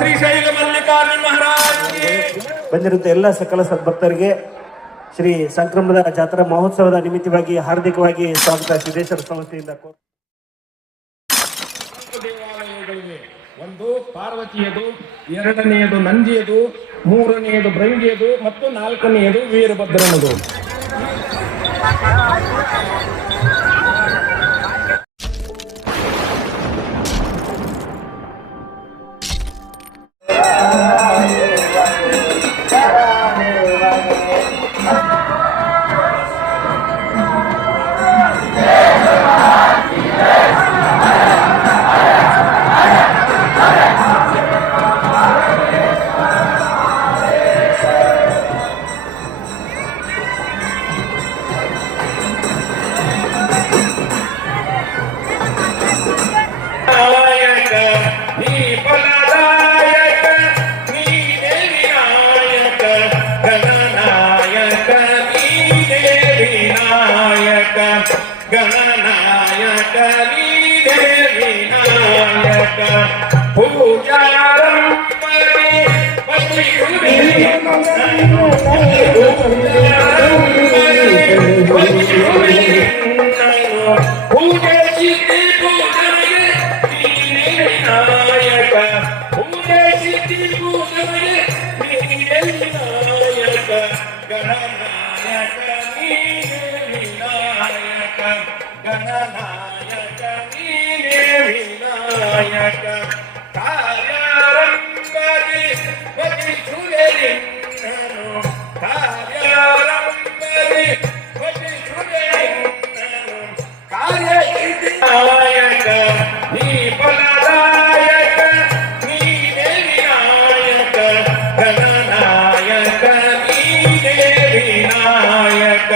ಶ್ರೀಶೈಲ ಮಲ್ಲಿಕಾರ್ಜುನ ಮಹಾರಾಜ್ ಬಂದಿರುವಂತಹ ಎಲ್ಲ ಸಕಲ ಸದ್ಭಕ್ತರಿಗೆ ಶ್ರೀ ಸಂಕ್ರಮಣದ ಜಾತ್ರಾ ಮಹೋತ್ಸವದ ನಿಮಿತ್ತವಾಗಿ ಹಾರ್ದಿಕವಾಗಿ ಸ್ವಾಗತ ಸಿದ್ದೇಶ್ವರ ಸಂಸ್ಥೆಯಿಂದ. ದೇವಾಲಯಗಳಿವೆ. ಒಂದು ಪಾರ್ವತಿಯದು, ಎರಡನೆಯದು ನಂದಿಯದು, ಮೂರನೆಯದು ಭೃಂಗಿಯದು ಮತ್ತು ನಾಲ್ಕನೆಯದು ವೀರಭದ್ರನದು. ಗಣನಾಯಕ ನೀನೇ ವಿನಾಯಕ ಪೂಜಾರಂಭನೆ ಪೂಜೆ ಸಿದ್ಧಿ ಪೂಜನೆಗೆ ನೀನೇ ವಿನಾಯಕ ಪೂಜೆ ಸಿದ್ಧಿ ಪೂಜನೆಗೆ ನೀನೇ ವಿನಾಯಕ ಗಣನಾಯಕ ನೀನೇ ವಿನಾಯಕ ಗಣನಾಯಕ ನೀನೇ ವಿನಾಯಕ ಕಾರ್ಯಾರಂಭನೆ ವಜಿಸುವೆರಿನ್ನನು ಕಾರ್ಯಾರಂಭನೆ ವಜಿಸುವೆರಿನ್ನನು ಕಾರ್ಯಸಿದ್ಧಿನಾಯಕ ನೀ ಫಲದಾಯಕ ನೀನೇ ವಿನಾಯಕ ಗಣನಾಯಕ ನೀನೇ ವಿನಾಯಕ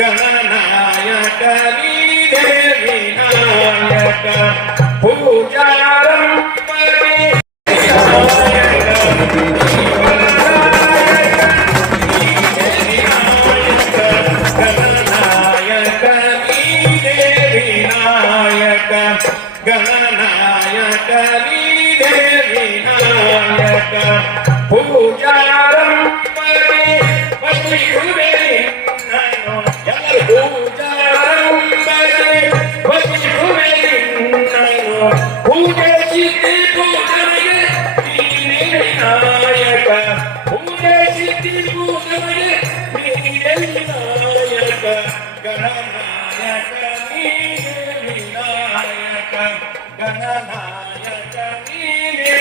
ಗಣನಾಯಕ ನೀನೇ ವಿನಾಯಕ ಪೂಜಾರಂಭನೆ ಗಣನಾಯಕ ನೀನೇ ವಿನಾಯಕ ಗಣನಾಯಕ ನೀನೇ ವಿನಾಯಕ ಪೂಜಾರಂಭನೆ ವಜಿಸುವೆರಿನ್ನನು ಪೂಜೆ ಸಿದ್ಧಿ ಪೂಜನೆಗೆ ನೀನೇ ವಿನಾಯಕ ಪೂಜೆ ಸಿದ್ಧಿ ಪೂಜನೆಗೆ ನೀನೇ ವಿನಾಯಕ ಗಣನಾಯಕ ನೀನೇ ವಿನಾಯಕ ಗಣನಾಯಕ ನೀನೇ.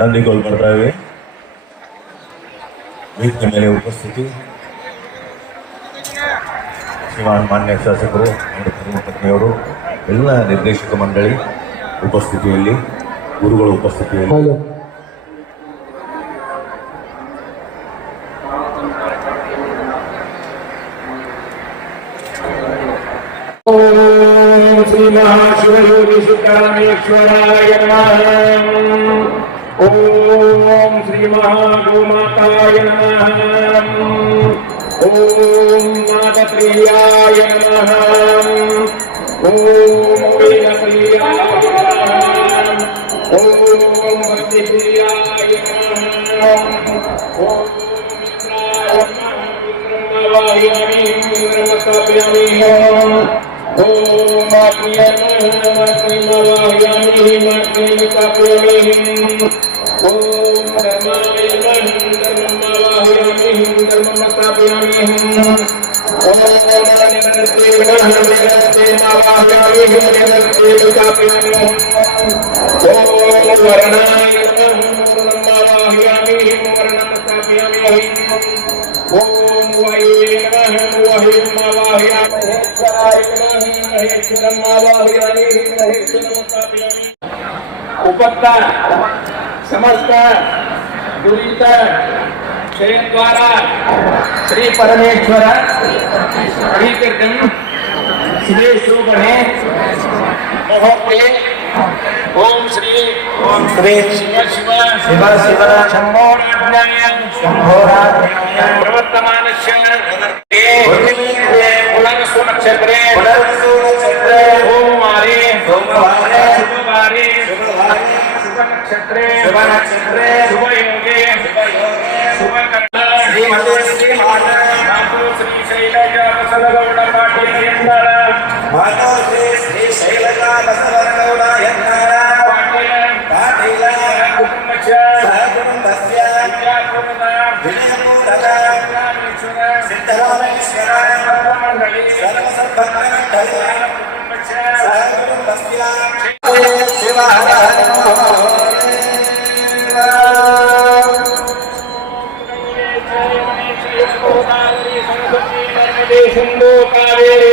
ನಂದಿಗೋಲ್ ಬರ್ತಾ ಇವೆ. ವೇದಿಕೆ ಮೇಲೆ ಉಪಸ್ಥಿತಿ ಶ್ರೀಮಾನ್ ಮಾನ್ಯ ಶಾಸಕರು ಮತ್ತು ಧರ್ಮಪತ್ನಿಯವರು, ಎಲ್ಲ ನಿರ್ದೇಶಕ ಮಂಡಳಿ ಉಪಸ್ಥಿತಿಯಲ್ಲಿ, ಗುರುಗಳ ಉಪಸ್ಥಿತಿಯಲ್ಲಿ ಶ್ರೀ ಮಹಾಶಿವಯೋಗಿ ಸಿದ್ದರಾಮೇಶ್ವರಾಯ ನಮಃ. ಓಂ ಶ್ರೀ ಮಹಾಗೋಮಾತಾಯ ನಮಃ. ಓಂ ನಾಗಪ್ರಿಯಾಯ ನಮಃ. ಓಂ ವೇದಪ್ರಿಯಾಯ ನಮಃ. ಓಂ ಭಕ್ತಿಪ್ರಿಯಾಯ ನಮಃ. ಓಂ ಮಿತ್ರಾಯ ನಮಃ. ಇಂದ್ರಮಸ್ಥಾಪಯಾಮಿ. ಓಂ ಆತ್ಮೀಯಮಾಹ್ಯಾಮಿ ಮಾತ್ಮೀಯಮಾಹ್ಯಾಮಿ. ಓಂ ಧರ್ಮಾಯ ಧರ್ಮಮಾಹ್ಯಾಮಿ ಧರ್ಮಮಸ್ಥಾಪಯಾಮಿ. ಓಂ ನಮಸ್ತೆ ನಮಸ್ತೆ ಮಾಹ್ಯಾಮಿ ನಮಸ್ತೆ ಸ್ಥಾಪಯಾಮಿ. ಓಂ ವರ್ಣಾಯ ಧರ್ಮಮಾಹ್ಯಾಮಿ ವರ್ಣಮಸ್ಥಾಪಯಾಮಿ. ಓಂ ವಾಯುವೇ ನಮಃ ವಾಯುಮಾವಾಹ್ಯಾಮಿ. उपत्ता समस्त दुरीत क्षय द्वारा श्री परमेश्वर प्रीत्यर्थम सिद्धेश्वर गणे महोत्सवे ओम श्री ಓಂ ಶ್ರೀ ಶಿವ ಶಿವ ಶಿವ ಶಿವ ಶಂಭೋರಾಜ್ಞಾಯ ಶಂಭೋರಾಜ್ಞಾಯ ಪ್ರವರ್ತಮಾನಸ್ಯ ಪುನರ್ಸು ನಕ್ಷತ್ರೇ ಸೋಮವಾರೇ ಶುಭವಾರೇ ಶುಭ ನಕ್ಷತ್ರೇ ಶುಭಯೋಗೇ ಶುಭಕರ್ಣ ಶ್ರೀ ಶೈಲಜ ಬಸವಗೌಡ ಪಾಟೀಲ್ ಎಂದರ ಶ್ರೀ ಶೈಲಜಾ ಬಸವಗೌಡ ಎಂದರ ಪಾಟೀಲ ಕುಟುಂಬಸ್ಯ ಸಹಕುಟುಂಬಸ್ಯ ವಿಜಯಪುರದ ವಿಜಯಪುರದ ಸಿದ್ದರಾಮೇಶ್ವರ ಮಂಡಳಿ ಸರ್ವಸಂಪನ್ನಮಂಡಳಿ ಕುಟುಂಬಸ್ಯ ಸಹಕುಟುಂಬಸ್ಯ ಶಿವ ಸಿಂಧು ಕಾವೇರಿ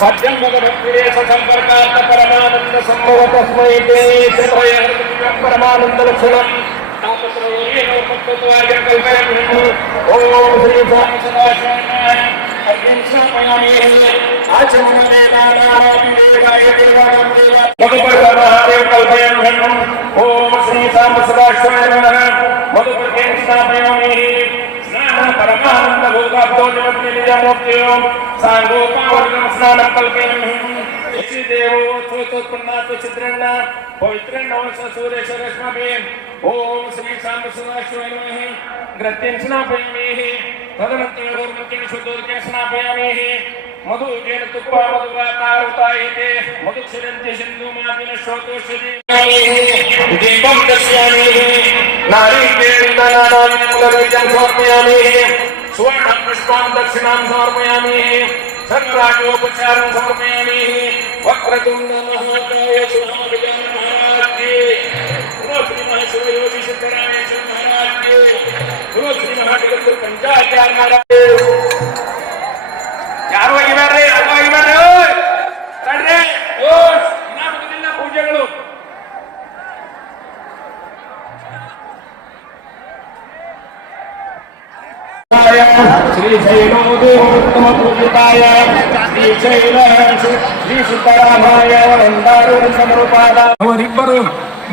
ಪದ್ಯಂಬಗಭಕ್ತಿರೇಶ ಸಂಪರ್ಕಾರ್ಥ ಪರಮಾನಂದ ಸಂಭವ ತಸ್ಮೈ ತೇ ಪರಮಾನಂದ ಲಕ್ಷಣಂ ತಾಪತ್ರಯೋಗೇನೋ ತತ್ವವಾಗಿ ಕಲ್ಪಯನ್ನುಹು. ಓಂ ಶ್ರೀ ಸ್ವಾಮಿ ಸದಾಶಿವಾಯ ಅರ್ಜುನ್ ಸಮಯಾಮಿ ಆಚಮನಮೇನಾನಾಮಿವೇಗಾಯ ದೇವಾನಾಂ ದೇವ ಮಧುಪರ್ಗ ಮಹಾದೇವ ಕಲ್ಪಯನ್ನುಹು. ಓಂ ಶ್ರೀ ಸಾಂಬ ಸದಾಶಿವಾಯ ನಮಃ ಮಧುಪರ್ಗೇನ ಸ್ಥಾಪಯಾಮಿ ಪರಮಾನಂದ ಭೋಗಾಬ್ದೋ ನಿಮಗ್ನಿಜಮೂರ್ತಿಯೋ ಸಾಂಗೋಪಾವರ್ಗಂ ಸ್ನಾನಂ ಕಲ್ಪಯನ್ನುಹು. ದೇವೋತ್ಪನ್ನಾತ್ ಚಿತ್ರಣ್ಣ ಪವಿತ್ರಣ್ಣ ಸೂರ್ಯೇಶ್ವರಶ್ಮಭಿ. ಓಂ ಶ್ರೀ ಸಾಂಬ ಸದಾಶಿವಾಯ ನಮಃ ಗ್ರತ್ಯಂ ಸ್ನಾಪಯಾಮಿ ತದನಂತರ ಶುದ್ಧೋದಕೇನ ಸ್ನಾಪಯಾಮಿ ಮಧುಜೇನ ತುಪ್ಪ ಮಧುವಾತಾರುತಾಯತೆ ಮಧುಕ್ಷರಂತೆ ಸಿಂಧು ಮಾದಿನ ಶ್ರೋತೋಷಧಿ ದೀಪಂ ದರ್ಶಯಾಮಿ ನಾರೀಕೇಂದನಾನಾಮಿನ ಕುಲಬೀಜಂ ಸಮರ್ಪಯಾಮಿ ಸುವರ್ಣಂ ಪುಷ್ಪಂ ದಕ್ಷಿಣಾಂ ಸಮರ್ಪಯಾಮಿ ಸರ್ವರಾಜೋಪಚಾರಂ ಸಮರ್ಪಯಾಮಿ ವಕ್ರತುಂಡ ಮಹಾಕಾಯ ಶಿವಮಗಜಾನ ಮಹಾರಾಜ್ ಕಿ ಶ್ರೀ ಮಹೇಶ್ವರ ಯೋಗಿ ಸಿದ್ದರಾಮೇಶ್ವರ ಮಹಾರಾಜ್ ಕಿ ಶ್ರೀ ಮಹಾಟಗರ ಪಂಚಾಚಾರ್ಯ ಮಹಾರಾಜ್. ಯಾರು ಆಗಿದಾರ್ರಿ? ಯಾರು ಆಗಿದಾರ್ರಿ? ತಡ್ರಿ ಇನ್ನ ಮುಗಿದಿಲ್ಲ ಪೂಜೆಗಳು. ಶ್ರೀಶೈಲೋ ದೇವೋತ್ತಮ ಪೂಜಿತಾಯ ಶ್ರೀಶೈಲ ಶ್ರೀ ಸಿದ್ದರಾಮಾಯ ಎಂದಾರು ಸಮರೂಪಾದ ಅವರಿಬ್ಬರು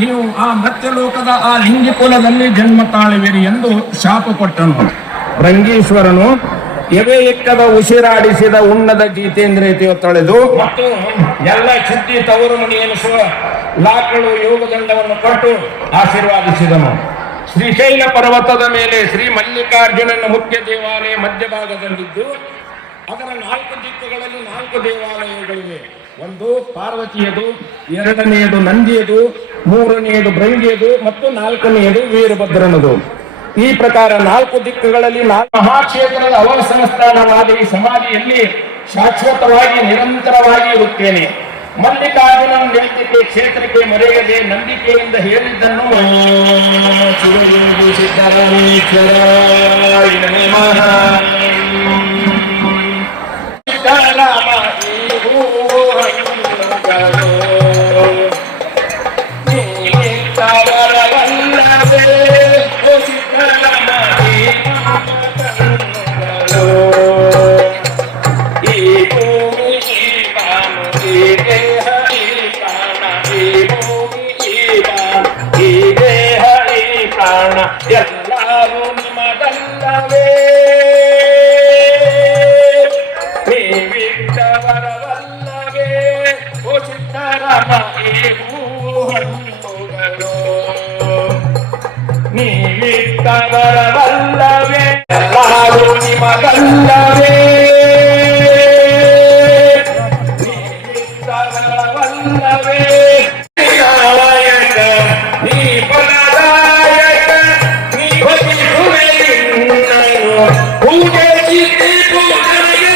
ನೀವು ಆ ಮತ್ಸ್ಯಲೋಕದ ಆ ಲಿಂಗಿ ಕುಲದಲ್ಲಿ ಜನ್ಮ ತಾಳುವಿರಿ ಎಂದು ಶಾಪ ಕೊಟ್ಟನು. ಭೃಂಗೀಶ್ವರನು ಎವೆ ಎಕ್ಕದ ಉಸಿರಾಡಿಸಿದ ಉಣ್ಣದ ಜಿತೇಂದ್ರಿಯತೆಯ ತೊಳೆದು ಮತ್ತು ಎಲ್ಲ ಶುದ್ಧಿ ತವರು ಮಣಿ ಎನಿಸುವ ಲಾಕಳು ಯೋಗದಂಡವನ್ನು ಕೊಟ್ಟು ಆಶೀರ್ವಾದಿಸಿದನು. ಶ್ರೀಶೈಲ ಪರ್ವತದ ಮೇಲೆ ಶ್ರೀ ಮಲ್ಲಿಕಾರ್ಜುನನ ಮುಖ್ಯ ದೇವಾಲಯ ಮಧ್ಯಭಾಗದಲ್ಲಿದ್ದು ಅದರ 4 ದಿಕ್ಕುಗಳಲ್ಲಿ 4 ದೇವಾಲಯಗಳಿವೆ. ಒಂದು ಪಾರ್ವತಿಯದು, ಎರಡನೆಯದು ನಂದಿಯದು, ಮೂರನೆಯದು ಭೃಂಗಿಯದು ಮತ್ತು 4ನೆಯದು ವೀರಭದ್ರನದು. ಈ ಪ್ರಕಾರ 4 ದಿಕ್ಕುಗಳಲ್ಲಿ ಮಹಾಕ್ಷೇತ್ರದ ಅವಸಂಸ್ಥಾನವಾದ ಈ ಸಮಾಧಿಯಲ್ಲಿ ಶಾಶ್ವತವಾಗಿ ನಿರಂತರವಾಗಿ ಇರುತ್ತೇನೆ. ಮಲ್ಲಿಕಾರ್ಜುನನ ನಿಮಿತ್ತಕ್ಕೆ ಕ್ಷೇತ್ರಕ್ಕೆ ಮರೆಯದೆ ನಂಬಿಕೆಯಿಂದ ಹೇಳಿದ್ದನ್ನು ಎಲ್ಲರೂ ನಿಮಗಲ್ಲವೇ ನೀವಿಟ್ಟವರವಲ್ಲವೇ ಓ ಸಿದ್ದರಾಮ ಈ ಹೂಹಣ್ಣುಗಳು ನೀವಿಟ್ಟವರವಲ್ಲವೇ ಎಲ್ಲರೂ ನಿಮಗಲ್ಲವೇ ನೀವಿಟ್ಟವರವಲ್ಲವೇ ನೀ ಬಲದಾಯಕ ನೀ ಭಜಿಸುವೆ ಪೂಜೆ ಸಿದ್ಧಿ ಪೂಜನೆಗೆ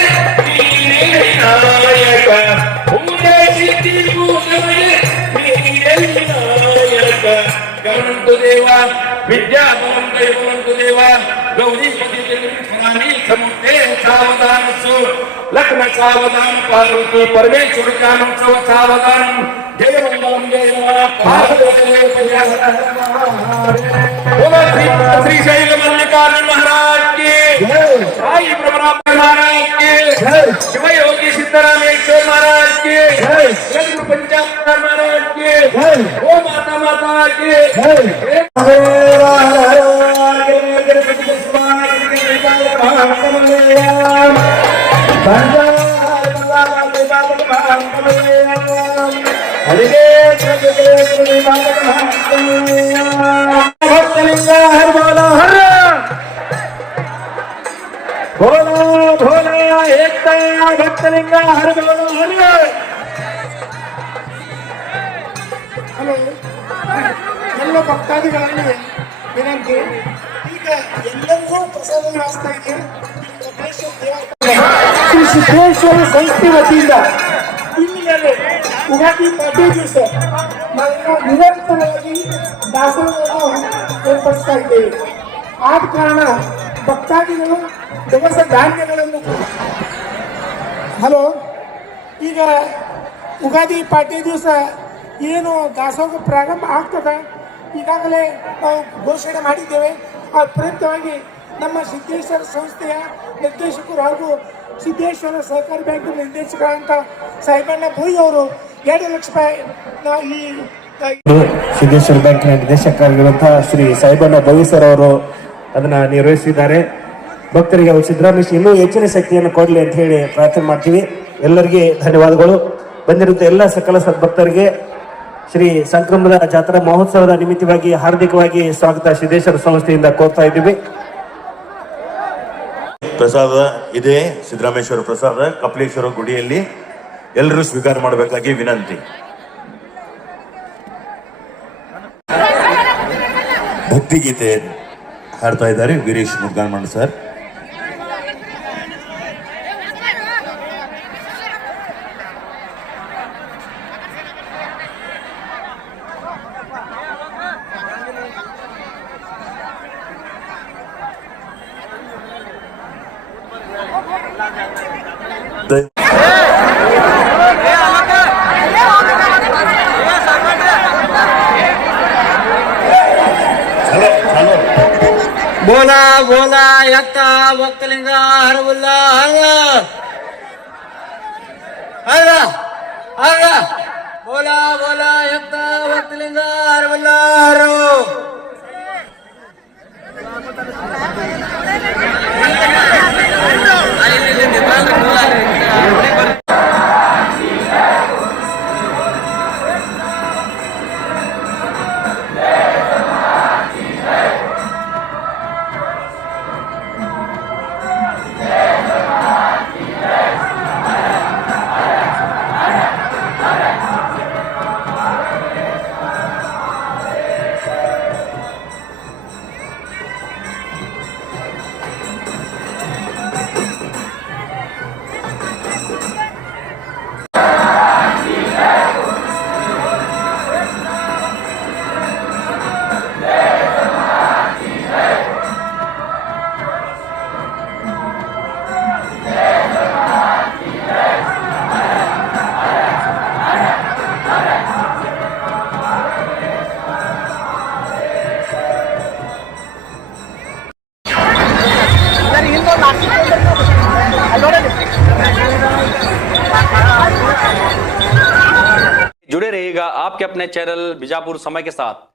ನೀನೇ ನಾಯಕ ಪೂಜೆ ಸಿದ್ಧಿ ಪೂಜನೆಗೆ ನೀನೇ ನಾಯಕ ಗಣಂತು ದೇವ ವಿದ್ಯಾಬಲಂ ದೈವವಂತು ದೇವ ಗೌರೀಪತಿ ಫಲಾನಿ ಸಮುದ್ರೇ ಸಾವಧಾನಸ್ಸು ಲಗ್ನ ಸಾವಧಾನ ಪಾರ್ವತಿ ಪರಮೇಶ್ವರ ಕಾನೋತ್ಸವ ಸಾವಧಾನ ಜಯ ಮಂಗಲಂ ಜಯ ಶ್ರೀಶೈಲ ಮಲ್ಲಿಕಾರ್ಜುನ ಮಹಾರಾಜ್ की साई प्रभुराम महाराज की शिवयोगी सिद्धरामेश्वर महाराज की पंजाब महाराज की जय। ओ माता माता की जय। भक्तलिंगा हर बोला हर भोला भोला एकता भक्तलिंगा हर बोला हर ಹಲೋ ಎಲ್ಲ ಭಕ್ತಾದಿಗಳಲ್ಲಿ ವಿನಂತಿ ಈಗ ಎಲ್ಲರಿಗೂ ಪ್ರಸಾದ ವ್ಯವಸ್ಥೆ ಇದೆ ಶ್ರೀ ಸಿದ್ದೇಶ್ವರ ಸಂಸ್ಥೆ ವತಿಯಿಂದ ಇಲ್ಲಿಗೆ ಉಗಾದಿ ಪಾಡ್ಯ ದಿವಸ ನಾವು ನಿರಂತರವಾಗಿ ದಾಸೋಹವನ್ನು ಏರ್ಪಡಿಸ್ತಾ ಇದ್ದೇವೆ ಆದ ಕಾರಣ ಭಕ್ತಾದಿಗಳು ದವಸ ಧಾನ್ಯಗಳನ್ನು ಹಲೋ ಈಗ ಉಗಾದಿ ಪಾಡ್ಯ ದಿವಸ ಏನು ದಾಸೋಹ ಪ್ರಾರಂಭ ಆಗ್ತದೆ ಈಗಾಗಲೇ ನಾವು ಘೋಷಣೆ ಮಾಡಿದ್ದೇವೆ ಆ ಪ್ರಯುಕ್ತವಾಗಿ ನಮ್ಮ ಸಿದ್ದೇಶ್ವರ ಸಂಸ್ಥೆಯ ನಿರ್ದೇಶಕರು ಹಾಗೂ ಸಿದ್ದೇಶ್ವರ ಸಹಕಾರಿ ಬ್ಯಾಂಕ್ ನಿರ್ದೇಶಕರಾದಂಥ ಸಾಹೇಬಣ್ಣ ಭೋಯಿ ಅವರು 2 ಲಕ್ಷ ರೂಪಾಯಿ ಈ ಸಿದ್ದೇಶ್ವರ ಬ್ಯಾಂಕಿನ ನಿರ್ದೇಶಕರಾಗಿರುವಂತಹ ಶ್ರೀ ಸಾಯಿಬಣ್ಣ ಭವಿಸರ್ ಅವರು ಅದನ್ನ ನಿರ್ವಹಿಸಿದ್ದಾರೆ. ಭಕ್ತರಿಗೆ ಅವರು ಸಿದ್ದರಾಮೇಶ್ ಇನ್ನೂ ಹೆಚ್ಚಿನ ಶಕ್ತಿಯನ್ನು ಕೊಡಲಿ ಅಂತ ಹೇಳಿ ಪ್ರಾರ್ಥನೆ ಮಾಡ್ತೀವಿ. ಎಲ್ಲರಿಗೆ ಧನ್ಯವಾದಗಳು. ಬಂದಿರುವಂತ ಎಲ್ಲ ಸಕಲ ಸದ್ಭಕ್ತರಿಗೆ ಶ್ರೀ ಸಂಕ್ರಮದ ಜಾತ್ರಾ ಮಹೋತ್ಸವದ ನಿಮಿತ್ತವಾಗಿ ಹಾರ್ದಿಕವಾಗಿ ಸ್ವಾಗತ ಸಿದ್ದೇಶ್ವರ ಸಂಸ್ಥೆಯಿಂದ ಕೋರ್ತಾ ಇದ್ದೀವಿ. ಪ್ರಸಾದ ಇದೆ, ಸಿದ್ದರಾಮೇಶ್ವರ ಪ್ರಸಾದ ಕಪಿಲೇಶ್ವರ ಗುಡಿಯಲ್ಲಿ ಎಲ್ಲರೂ ಸ್ವೀಕಾರ ಮಾಡಬೇಕಾಗಿ ವಿನಂತಿ. ಭಕ್ತಿಗೀತೆ ಹಾಡ್ತಾ ಇದ್ದಾರೆ ವೀರೇಶ್ ಮುದ್ಗಾನ್ಮಂಡ್ ಸರ್. बोला बोला यक्ता भक्तलिंगा हरबुल्ला हर हर बोला बोला यक्ता भक्तलिंगा हरबुल्ला हर जुड़े रहिएगा आपके अपने चैनल बीजापुर समय के साथ।